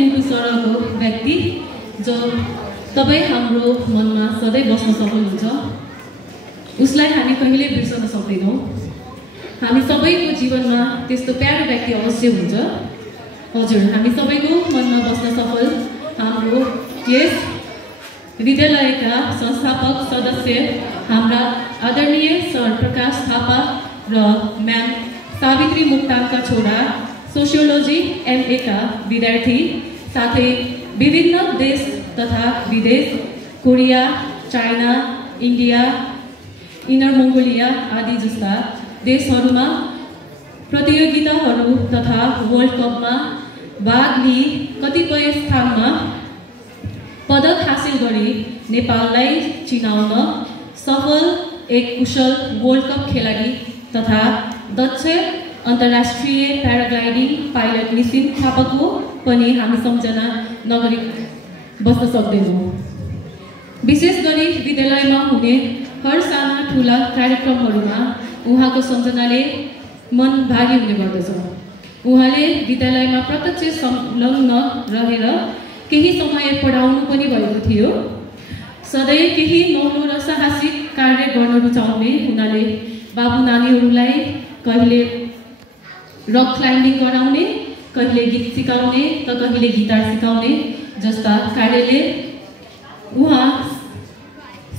मुटु सरको व्यक्ति जो तपाईँ हाम्रो मनमा सधैँ बस्न सक्नुहुन्छ। उसलाई हामी कहिले बिर्सन सक्दैनौँ। हामी सबैको जीवनमा त्यस्तो प्यारो व्यक्ति अवश्य हुन्छ। हजुर, हामी सबैको मनमा बस्न सफल हाम्रो यस विद्यालयका संस्थापक सदस्य हाम्रा आदरणीय सर प्रकाश थापा र म्याम सावित्री मुक्तानका छोरा, सोसियोलोजी MA का विद्यार्थी, साथै विभिन्न देश तथा विदेश, Korea, China, India, inner Mongolia आदि जस्ता देशहरूमा प्रतियोगिताहरू तथा वर्ल्ड कपमा भाग लिई कतिपय स्थानमा पदक हासिल गरी नेपाललाई चिनाउन सफल एक कुशल वर्ल्ड कप खेलाडी तथा दक्ष अन्तर्राष्ट्रिय प्याराग्लाइडिङ पाइलट निसिम थापाको पनि हामी सम्झना नगरी बस्न सक्दैनौँ। विशेष गरी विद्यालयमा हुने हर साना ठुला कार्यक्रमहरूमा उहाँको सम्झनाले मन भारी हुने गर्दछ। उहाँले विद्यालयमा प्रत्यक्ष संलग्न रहेर केही समय पढाउनु पनि भएको थियो। सधैँ केही नौलो र साहसिक कार्य गर्न रुचाउने हुनाले बाबु नानीहरूलाई कहिले रक क्लाइम्बिङ गराउने, कहिले गीत सिकाउने त कहिले गिटार सिकाउने जस्ता कार्यले उहाँ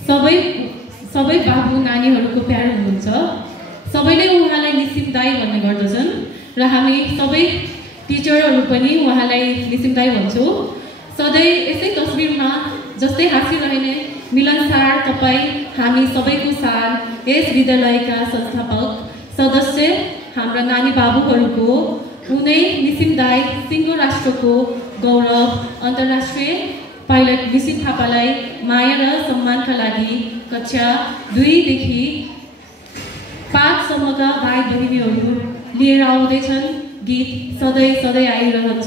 सबै बाबु नानीहरूको प्यारो हुनुहुन्छ। सबैले उहाँलाई निसिम दाई भन्ने गर्दछन् र हामी सबै टिचरहरू पनि उहाँलाई निसिम दाई भन्छौँ। सधैँ यसै तस्बिरमा जस्तै हाँसिरहने मिलनसार तपाईँ हामी सबैको सार यस विद्यालयका संस्थापक सदस्य हाम्रा नानी बाबुहरूको उनै निसिम दाई सिङ्गो राष्ट्रको गौरव अन्तर्राष्ट्रिय पाइलट निसिम थापालाई माया र सम्मानका लागि कक्षा 2 देखि 5 सम्मका भाइ बहिनीहरू लिएर आउँदैछन्। गीत सधैँ आइरहन्छ।